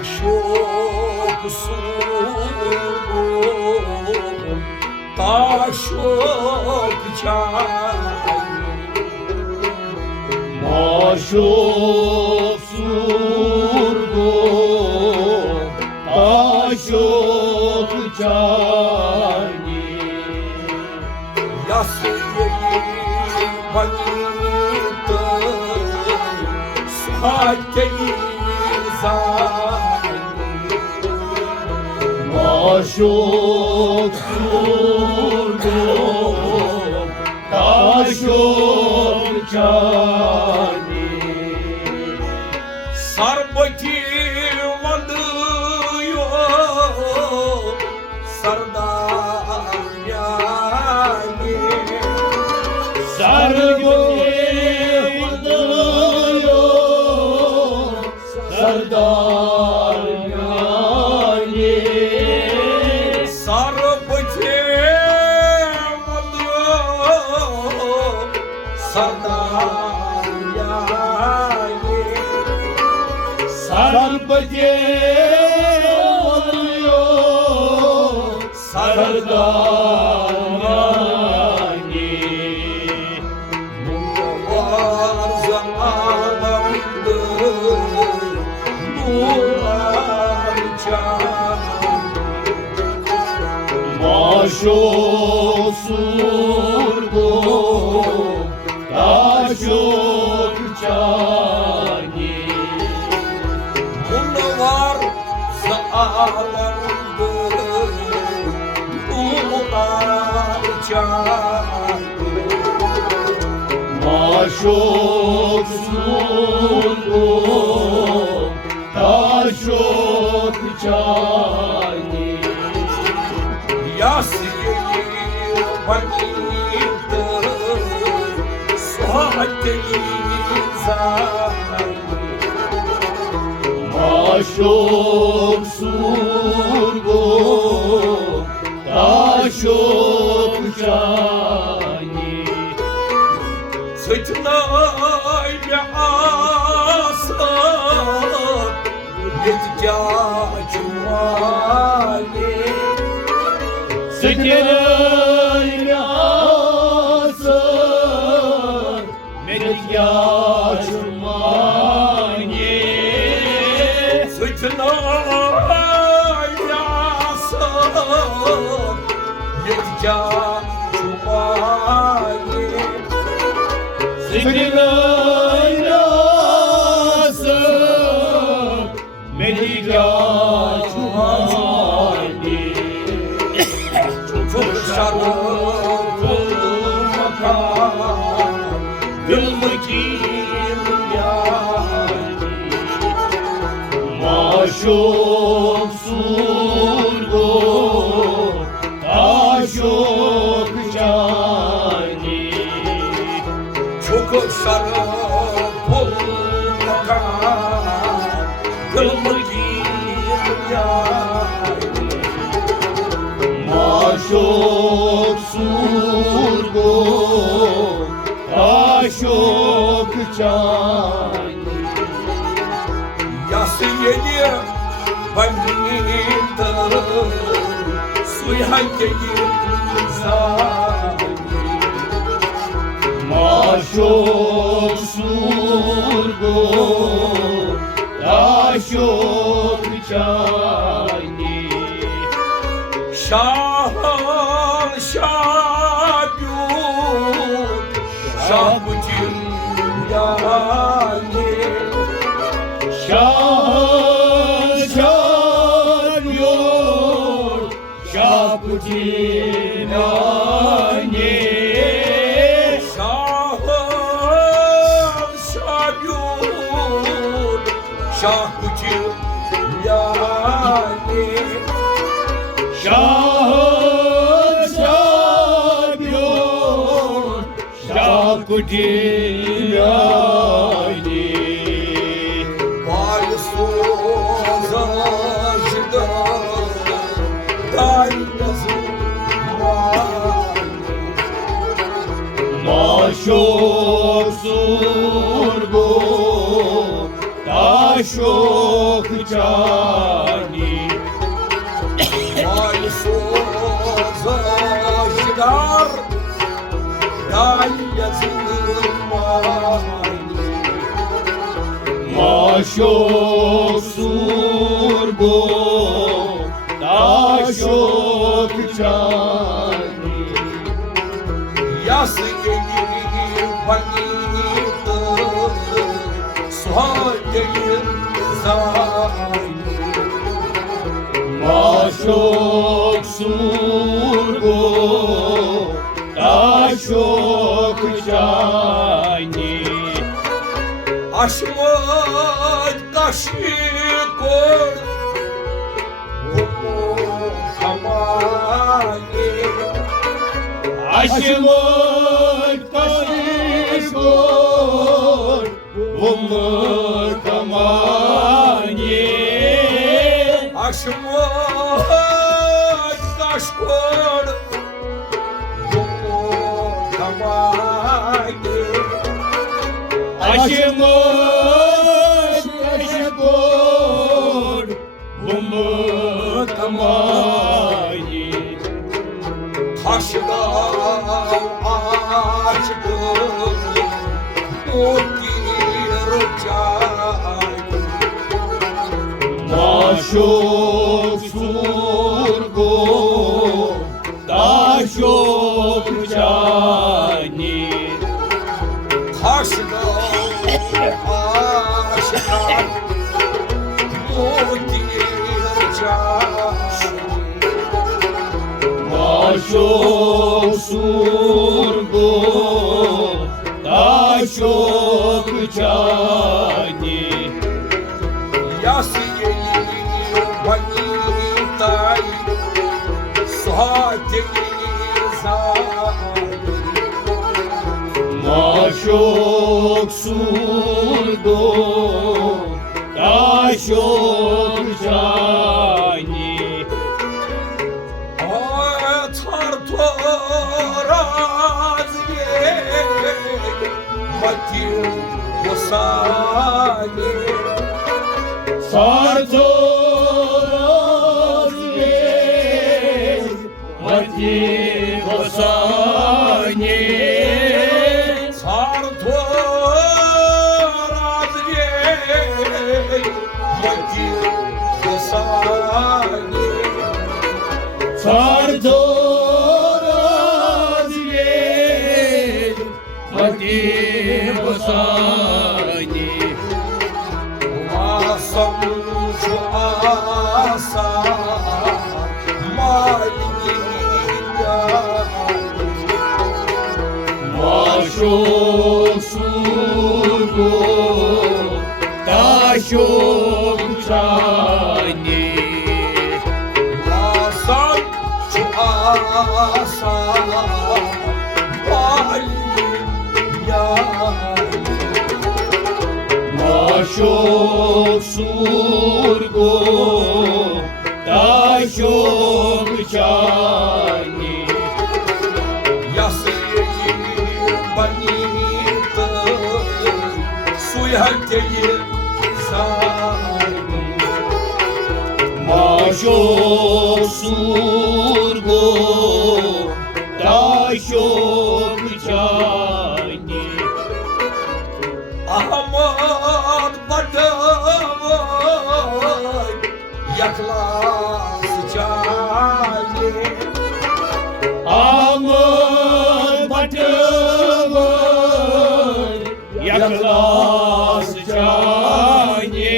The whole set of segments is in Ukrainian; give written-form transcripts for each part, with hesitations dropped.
Taşok surdum, taşok çay. Taşok surdum, taşok çay. Yasyeyi banitım, suhakeyi zay. Taşok surdum, taşok çay. Sarbatım anıyor, sardar yani. Sargıtım anıyor, sardar yani. Sarbatım anıyor, sardar yani. Sarpacem oluyor, sardar yani. Var zamanımdır, nurlar can. Maşok surdum, taşok çani. Var zamanımdır, nurlar can. Maşok surdum, taşok çani. Yasyeyi banitım, suhakeyi zay. Taşok surdum, taşok çani. Sıçrayla asar, yetca cumali. Sıkırıyla asın, medya cumani. Sıçrayla asar, yetca cumali. Sıkırıyla asın, medya cumani. Çok şarkım makam, gülmükim yani. Maşok surdum, taşok çani. Çok şarkım makam, gülmükim yani. Maşok surdum, taşok çani. Yasyeyi banitım, suhakeyi zay. Maşok surdum, taşok çani. Şah şahyut, şah bıcım yani. Şah çağırıyor, şapı cinani. Şah şahyut, şah bıcım yani. Şah çağırıyor, şapı cinani. Vay sozacıda, daydazım var. Maşok surdum, taşok чайні. Мальсо зажигар, дай зимайні. Мащок сурбо, тащок чайні. Я сидів баніто, сходив зайні. Мащок сурбо, тащок чайні. Аж мать кашикор, хамані. Aşımın kaşıkor, umur kamani. Аж мать кашкор, хамані. Aşımın kaşıkor, umur kamani. Taşlar açtım, mutir çay. Maşok surgo, taşok çani. Taşlar açtım, mutir çay. Maşok surgo, taşok çani. Я сидів банітай, сходив зайні. Maşok surgo, taşok çani. Матір посаді, Sartoraz gel, vati bosani. царство розвій, матір посаді. Sartoraz gel, vati bosani. Масом чуаса, маленький. Maşok surgo, taşok çani. Масом чуаса, маленький. Maşok surgo, taşok çani. Я сидів баніто, суятеє зайні. Maşok surgo, taşok çani. Aman badamay, yaklaşacağım. Aman batımın yaklas cani.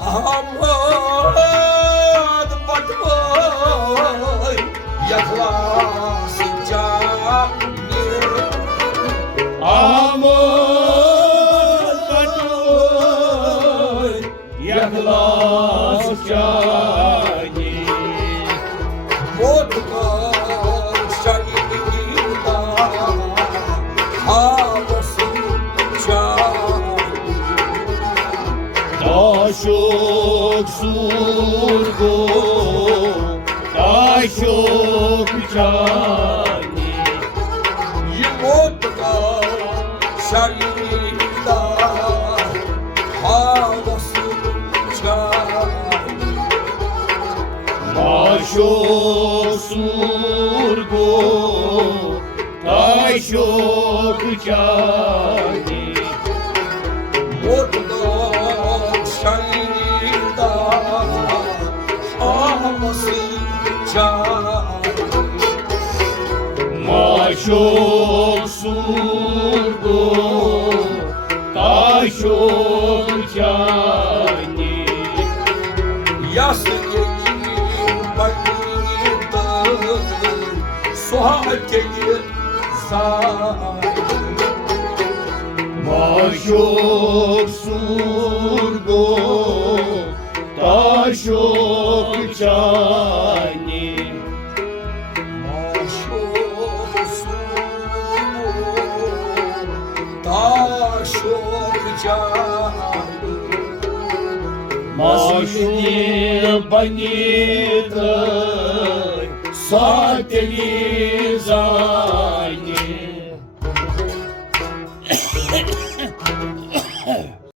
Aman badamay, yaklaşacağım. Aman batımın yaklas cani. Vodka şarkıda havası çay. Taşok surgo, taşok cani. Vodka şarkıda havası Taşok surgu, taşok cani. Mutluluk şairda ağlasın can. Maşok surgu, taşok cani. Yastık bayıldı, sual gelir zalim. Maşok surgu, taşok cani. Taşok can. Машине банитой сателизане.